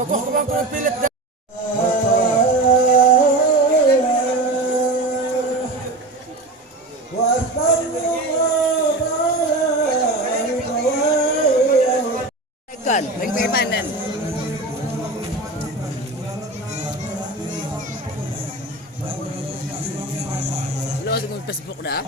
Tokoh kebanggaan pilet. Ikan, lagi panen. Lo masuk ke Facebook dah.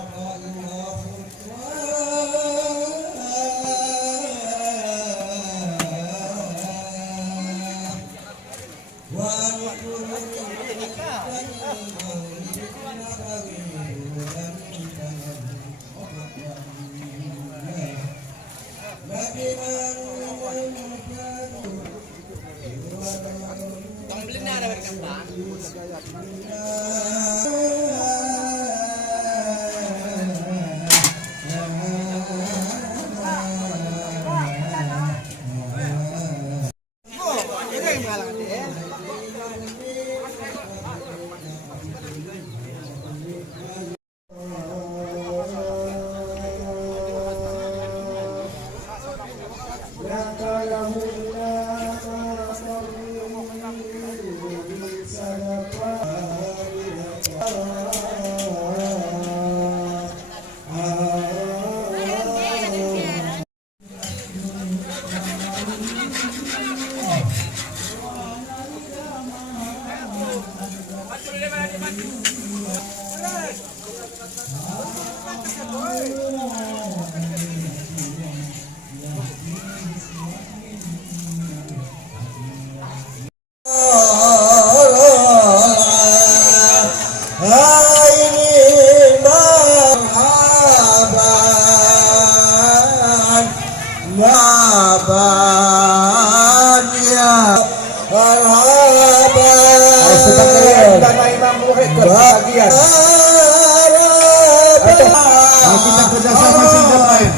Kita kerjasama sehingga baik.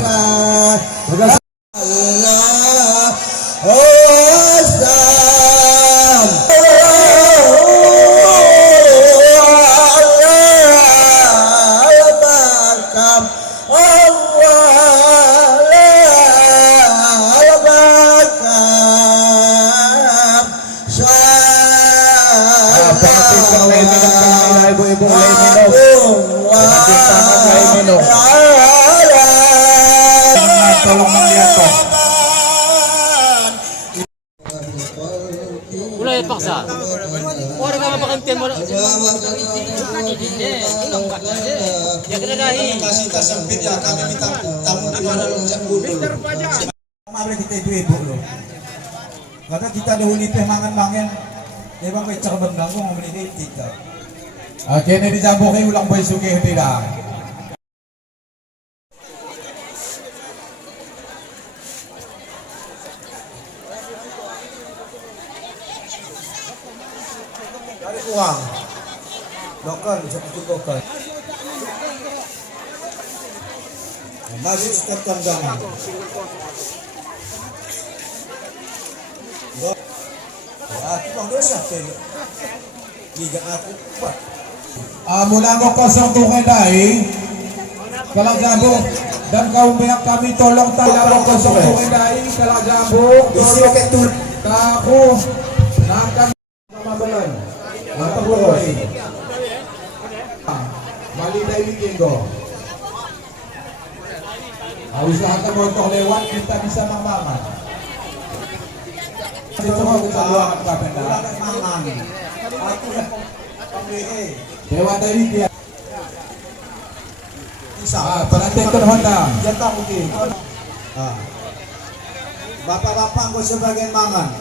Ibu-ibu minum. Tolong melihat kok. Mulai paksa. Orang kamu pengantin mo. Ya kena dahi. Kasih tersempit ya kami minta tamu di mana loncat gundul. Mari kita ibu-ibu loh. Karena kita dahulu teh mangan-mangan. Memang pecah benggang kok ngomong ini kita. Akhirnya dijambuki ulang boy sugih tidak. Cari uang. Dokter seperti dokter. Masih setiap tanggangan. Aku bang dosa tadi. Liga aku kuat. Mula ko kosong tukay dahil Kalajabo dan kaum pihak kami tolong tayo kosong tukay dahil Kalajabo tolong tako nakan mabalan atau buhay mali na iliginggo usahakan mo itong lewat kita bisa mamaman dito ko kasaluan ka penda aku Dewa dari dia. Penantian Honda. Jatah mungkin. Bapak-bapak kau sebagai mangan.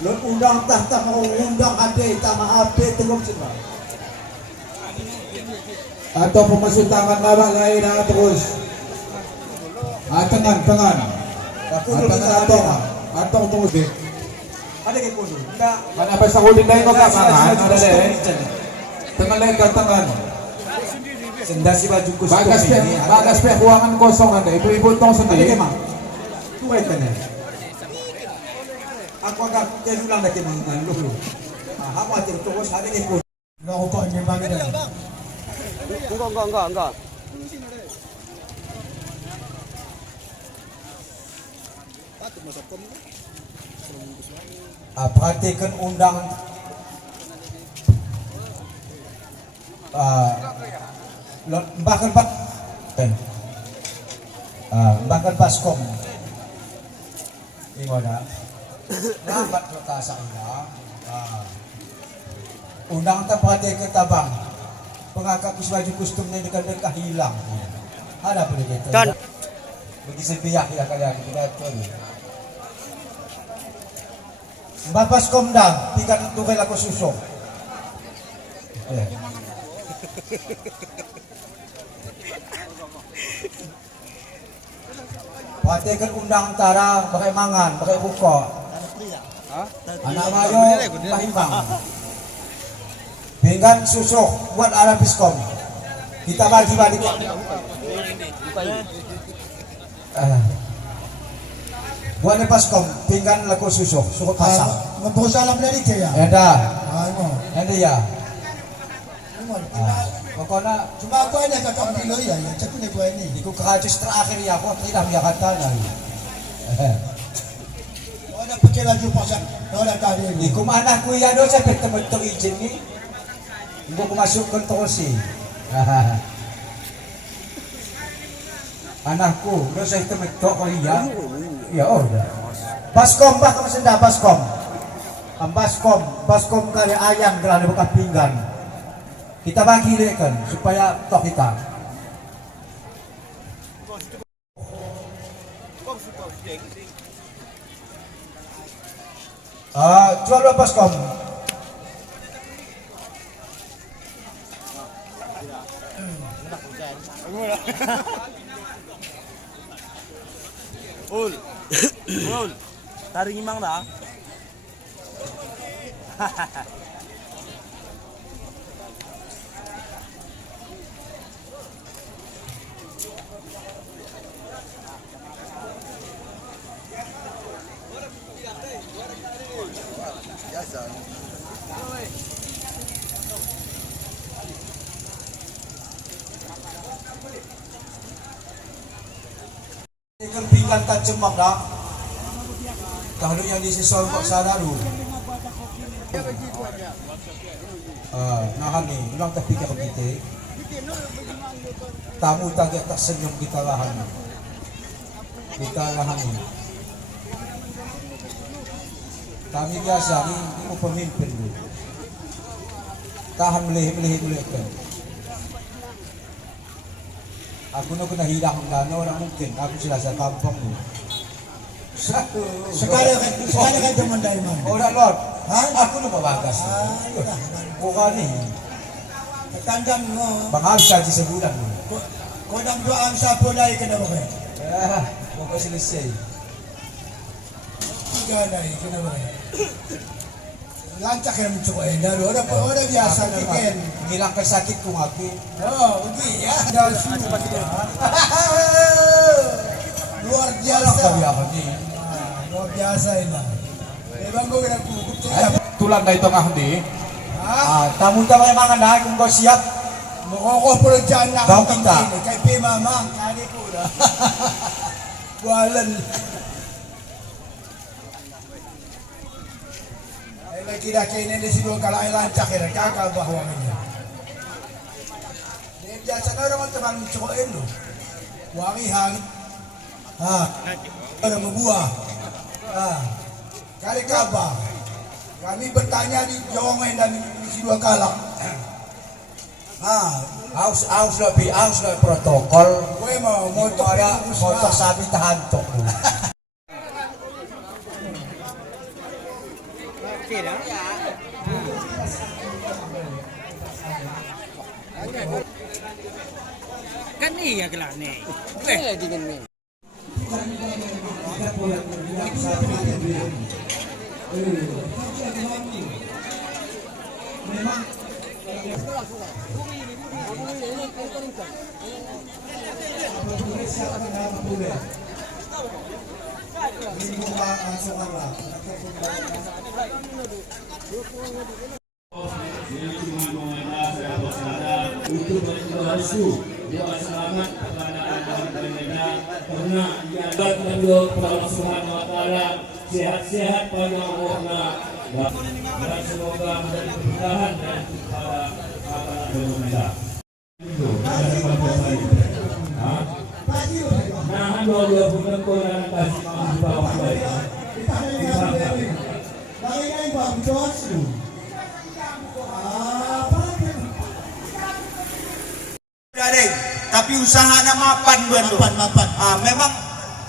Lu undang tahta mau undang ade tama ape telung sebab. Atau pemasuk tangan lawak lain terus. Tangan. Atau tunggu deh. Ada ke kudu. Mana pasang ulin dai kau kapangan ada deh. Tengah lekat tangan. Sendasi baju khusus. Bagas peh ruangan kosong ada. Ibu-ibu tong sendiri. Ada tuai kena. Aku agak kejulang dah kemangan lu. Apa tu terus ada ke kudu. Lo kok ni bagi dah. Enggak. Patut masuk kom. perhatikan undang bahkan bahkan paskom gimana lambat kota saya undang perhatikan tabang pengakak baju kostumnya dekat-dekat hilang ada boleh gitu bagi sepiak ya kalian kita tuh Bapas komdang, tingkat tugay ako susok. Pati kan undang tara, pakai mangan, pakai buko. Anak mayo, pahimbang. Pinggan susok, buat alam piskom. Kita bagi-bagi. Buat paskom, pinggan laku susuk, suku pasang. Membusa alam dari dia ya? Ada. Ano? Ada ya. Pokoknya Cuma aku ada kakak bilo ya, ya cakap ni gua ini. iku kerajus terakhir ya, aku tidak biarkan tanah. Oh, ada pakai laju pasang, oh ada tadi ni. Iku mana ku ya do saya betul-betul izin ni. Ibu masuk kontrosi. Anakku, do saya betul kali ya. Ya udah. Baskom bah kamu senda baskom. Baskom kali ayam gelah buka pinggan. Kita bagi kan supaya toh kita. Jual berapa baskom? Ul, taring imang dah. Ikan pinggan tak cemak dah. Kalau yang disesol kok sana dulu. Nah ni, ulang tak pikir kita. Tamu tak senyum kita lahan. Kita lahan ni. Kami biasa ni, ibu pemimpin dulu. Tahan melih kan. Aku nak kena hilang dana orang mungkin. Aku sudah saya kampung ni. Sekali kan teman dari mana? Orang Lord, aku nak bagas. Bukan ni. Tandang mo. Bang Habis saja sebulan ni. Kau dang doa ang sapo dai kena ba? Pokok selesai. Tiga dai kena ba? Lancak yang mencoba daru. Orang biasa bikin. Menghilangkan sakit ku mati. Oh, begitu ya. Luar biasa. Luar biasa ini. Memang gue kena pukul. Tulang na itong ahdi. Tamu-tamu yang mangan dah, kung kau siap. Mukoko puro dyan na Daw ang kita. pangkin. Kay Pimamang, kani po na. Walan. Ay may kinakainin na siguro kalaay lancak yun. Kakabahwa niya. Dahil dyan sa naroon teman tsukoin lo. Wangi hangin. Ano mabuah. Kali kabah. Kami bertanya di Jawangay dan di Sidua Kalak. Aus lebih protokol. Gue mau motor Ada motor sapi tahan tok lu. Kan ni ya gelah ni. Iya dengan ni. Untuk doa selamat kepada anak-anak mereka karena dianggap mendoa kepada Allah Subhanahu Wa Taala sehat-sehat panjang umurnya dan semoga menjadi keberkahan dan kepada anak-anak mereka. Nah, dua bulan kurang kasih di bawah baik. Tapi usaha na mapan mapan. Memang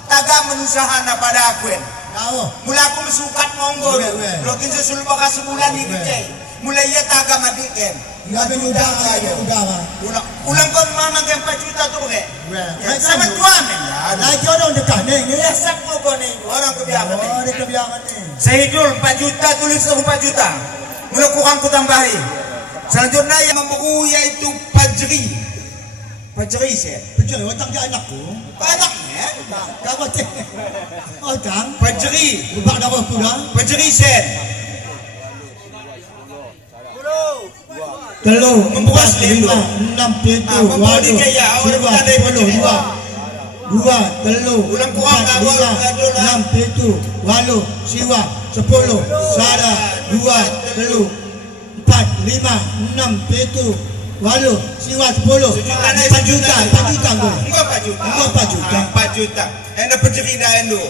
taga menusahana pada aku. Mula aku mesukat monggo. Lokin sesul baka sebulan ni kecil. Mulai ia taga madiken. Gabi udang ayo. Ulang kon mamang yang 4 juta tu ke. Sama tuan ya. Lagi orang dekat ni. Ya sakmo ko ni orang kebiakan. Oh, dia kebiasaan ni. Sehidul 4 juta tulis 4 juta. Mula kurang ku tambahi. Selanjutnya yang membuku yaitu Pajri. Pajri saya. Pejal, otak dia anakku. Anaknya? Kau cek. Otak. Pajri. Ubah nama pula. Pajri sen. Telur. Membuas lima. 6, 7, 8, 10, 2, telur. Ulang kurang 4, 5, 6, 7, 8, siwa, 10, sada, 2, telur. 4, 5, 6, 7, 8, siwa, 10. 4 juta. 4 juta kau. Enggak 4 juta. Enggak 4 juta. 4 juta. Anda Pajri dah endo.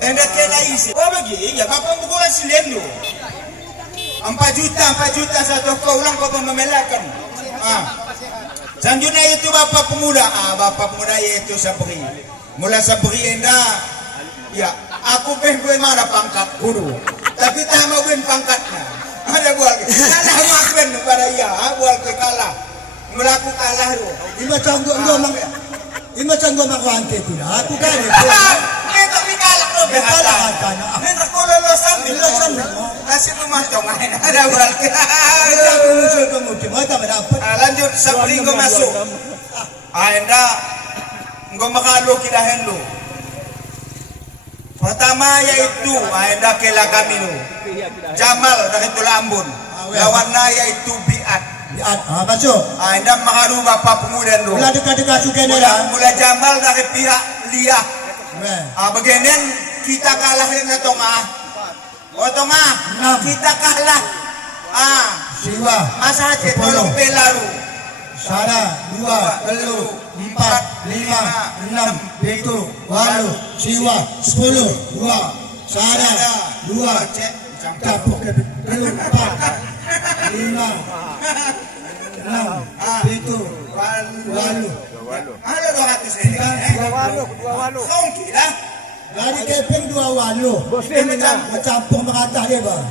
Anda kena isi. Oh bagi, ya bapak buku hasil endo. 4 juta satu kau ulang kau memelakan. Selanjutnya itu bapak pemuda. Bapak pemuda yaitu Sabri. Mula Sabri enda. Ya, aku gue mana pangkat guru. Tapi tak mau gue pangkatnya. Ada buat. Kalah makan pada ia. Buat gue kalah. Mula aku kalah tu. Ima canggung mak wangke tu dah. Aku kan. Kita kalah tu. Kalah kan. Kita kau lolosan. Kasih rumah dong. Ada buat. Kita menyusul kemudian. Mereka mendapat. Lanjut Sabri kau masuk. Anda kau makalo kidahin lu. Pertama yaitu Anda kela kami lu. Jamal dari Pulau Ambon. Lawannya yaitu Biat. Masuk. Anda makalu bapak pemuda lu. Mula dekat-dekat suka ni lah. Mula Jamal dari pihak Liah. Beginian kita kalah dengan Tongah. Oh Tongah, kita kalah. Siwa. Masa aja tolong pelaru. Sada, 2, telur, 4, 5, 6, 7, 8, siwa, 10, 2, sada, 2, capuk ke telur, 4, 5, 6, 7, 8. Halo 200 ini. Dua walu. Kongki lah. Dari keping 2 walu. Campur merata dia bang.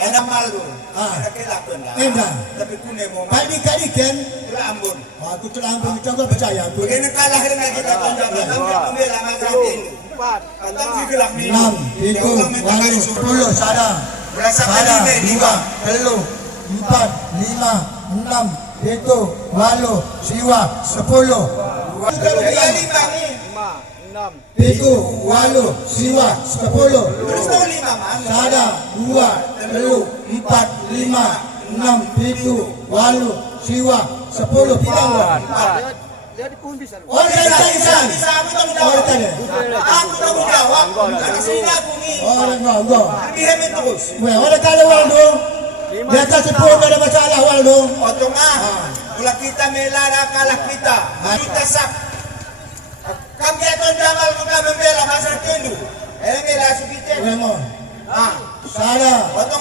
Ada malu. Ada kelakon lah. Endah. Tapi kune mau Kali kan. Pulau Ambon. Aku telah ambil coba percaya aku. Begini kalah dengan kita tonjolkan. Tapi pembela masakin. Atau dibilang ni. 6, 7, 8, 10, sada. Berasa Sada, kali 2, telur, 4, 5, 6, 7, 8, siwa, 10. Ya 5 ni. 7, 8, siwa, 10. Terus tahu 5 man. Sada, 2, telur, 4, 5, 6, 7, 8, siwa, 10. Pinang bang. Oh, dia bisa. Bisa aku tanggung Oh, jawab. dia Aku tanggung jawab. Karena sini aku ni. Oh, enggak. Lebih hebat terus. Weh, orang kaya Waldo. Di atas 10 ada masalah Waldo. Otong Mula kita melara kalah kita. Kita sak. Kami akan Jamal kita membela masa kendu. Mela sukite. Wemo. Sada, Otong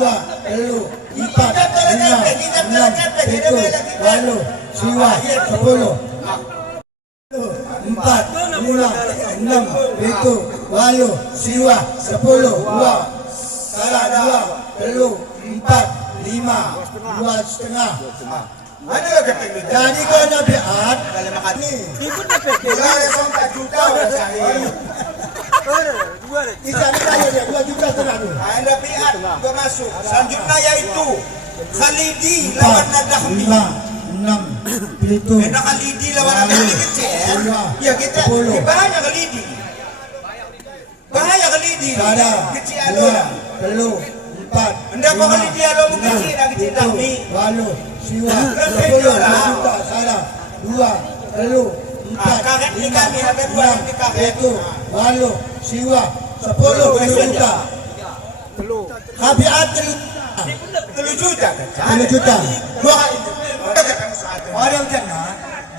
2, telur, 4, 5, 6, 7, 8, siwa, 10. 4, 5, 6, 7, 8, siwa, 10. 2, sada, 2, telur, 4, 5, 2 setengah. Ada lagi kendu. Jadi kau nak biat, Kalau makan ni. ni. Ada 4 juta saya. Ikan kaya dia 2 juta setengah tu. Anda piat juga masuk. Selanjutnya yaitu Khalidi lawan Nadahmi. 5, 6, 7. Enak Khalidi lawan Nadahmi kecil. Ya kita bahaya Khalidi. Bahaya Khalidi. Sada, Kecil 2, telur, 4, Anda kau kali dia lo kecil lagi cinta mi. Walu, siwa, 10, 2 juta, salah. 2, telu, 4, kakak ni 5, kami ada dua yang ni kakak. 7, walu, siwa, 10, 2 juta. Habis telu 3 juta. 10 juta. Dua orang jana.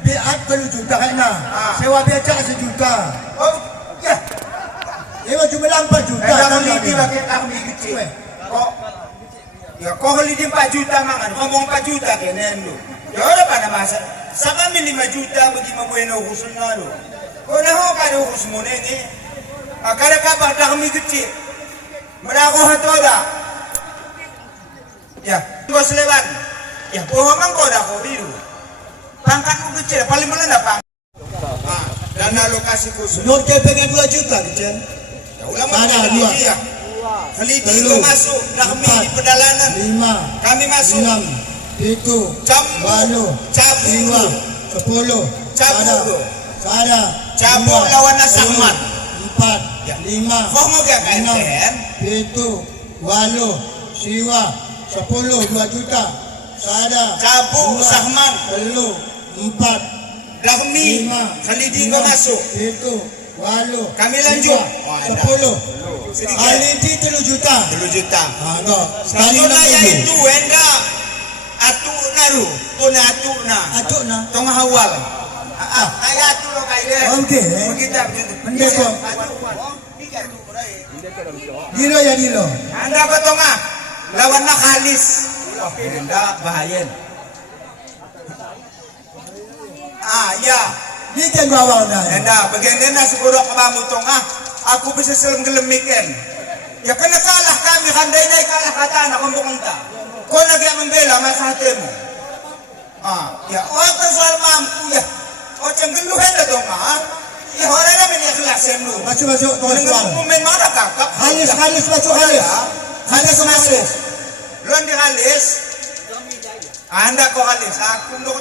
Biat 10 juta kena. Sewa beca 1 juta. Oh, ya. Ewa cuma 4 juta. Anda kali dia pakai kami kecil. Kok ya kau kali dia 4 juta mangan, ngomong 4 juta kenen lu. Ya udah pada masa sama 5 juta bagi mabueno urusan lu. Kau nak kau kada urus mo ni. Kada kabar dah kami kecil. Merako hatoda. Ya, kau selewan. Ya, pohon kau dah kau biru. Pangkat kecil paling mana pang. Dana lokasi khusus. Not kaya pengen 2 juta kecil. Ya, ulama Ada, kali dua. dia. Kali Telu, itu masuk dah kami empat, di pedalanan. 5, Kami masuk 6, 7, Campur. 8, Cabur. 9, 10, Cabur. Sada, Cabur lawan Nasahman. 4, Ya. 5, Kau mau gak KNTM? 7, 8, siwa, 10, 2 juta. Sada, Cabur, Sahman. Telu, 4, Dah kami 5, kali di kau masuk. 7, 8, Kami lanjut. 10, kali di 3 juta. 3 juta. Enggak, sekali Kali na 6 ya ribu. itu enda atu naru, tuna atu na. Atuk na. Tong hawal. Ay atu lo kay dia. Okey. Kita Mendek ko. Dilo ya dilo. Anda ba to nga? Lawan na kalis. Enda bahayan. Ya. Di kan bawah na. Enda bagian na siguro kamu to nga. Ako bisa silang gelemiken. Ya kena kalah kami kanday na kalah kata na kumbukong ta. Kung nagya membela masate mo. Ya otak soal mampu ya. O cenggeluhan na to nga. Ya wala namin yung klasen mo. Masuk tolong Dengan suara. kumen mana kakak. Halis masuk halis. Halis masuk. Luan di halis. Anda ko halis. Aku untuk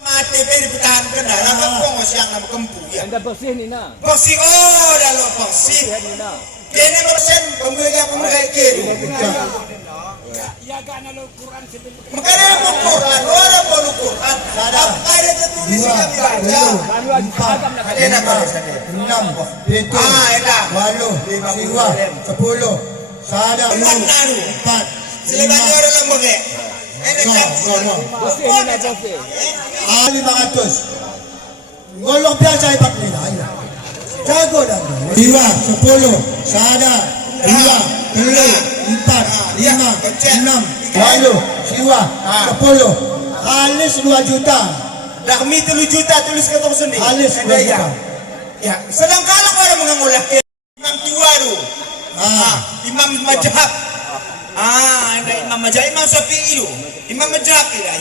mati beri putahan kena. Langkap kong siyang na magkampu. Ya. Anda bersih ni na. Boksi oh dalo boksi. Ni na. Kene bersen pemulai kiri. Makanya mo Quran, wala mo Quran. Ada tertulis siya baca. 4, Ada na ba sa dia? 6, 7, enak. 8, siwa, 10, sada, 4, Sila ba niyo lang mo ke? Bersih ni na bersih. 500. Ngolong biasa ibat nila. Jago dah. Siwa, 10, sada, 2, 3, 4, 5, 6, 8, siwa, 10. Halis 2 juta. Dah kami 3 juta tulis ka to sendiri. Halis 2 juta. Ya, sedang kala ko orang mengangulak Imam Tuwaru. Imam Majhab. Ada Imam Majhab, Imam Syafi'i itu. Imam Majhab ya.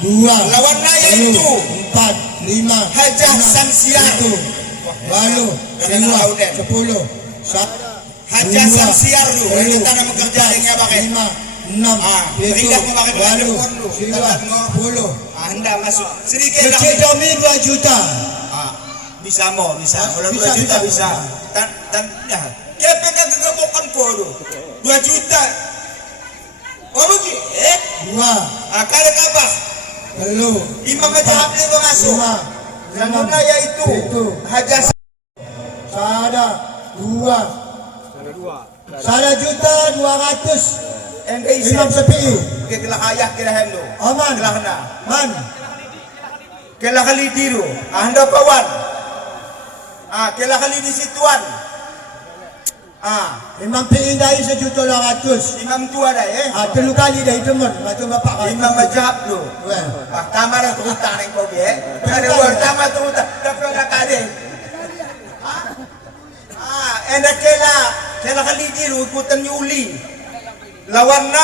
2, Lawan raya itu 4, 5, Hajah Samsiah. 8, siwa, 10, Hajah Samsiar tu. Itu tanah bekerja dengan pakai. 5, 6, Ringgak mo pakai berada 7, pun lu. 10. Anda masuk. Sedikit Kecil dah. kami 2 juta. Bisa mo, bisa. Kalau 2 Bisa, juta bisa. bisa. Ya. Kaya pagkagabokan ko do. 2 juta. Oh rugi. 2, Kaya ka ba? 3, Imam Majhab ni ko masuk. 5, Ano na ya itu? Hajah sada, 2. Sada juta 200. Enda Imam isa. Syafi'i. Kaya kaya kira hendo. Aman. Kila na. Man. Kila kali diru. Anda kawan. Kila kali di situan. Imam PI dari 1.200. Imam tua dah Telu kali dah itu mon. Macam bapak kali. Imam Majhab tu. Well. Tama na turutan ng kobe. Ada word tama turutan. Tapi ada kade. Enda kela kali diru ikutan Yuli. Lawan na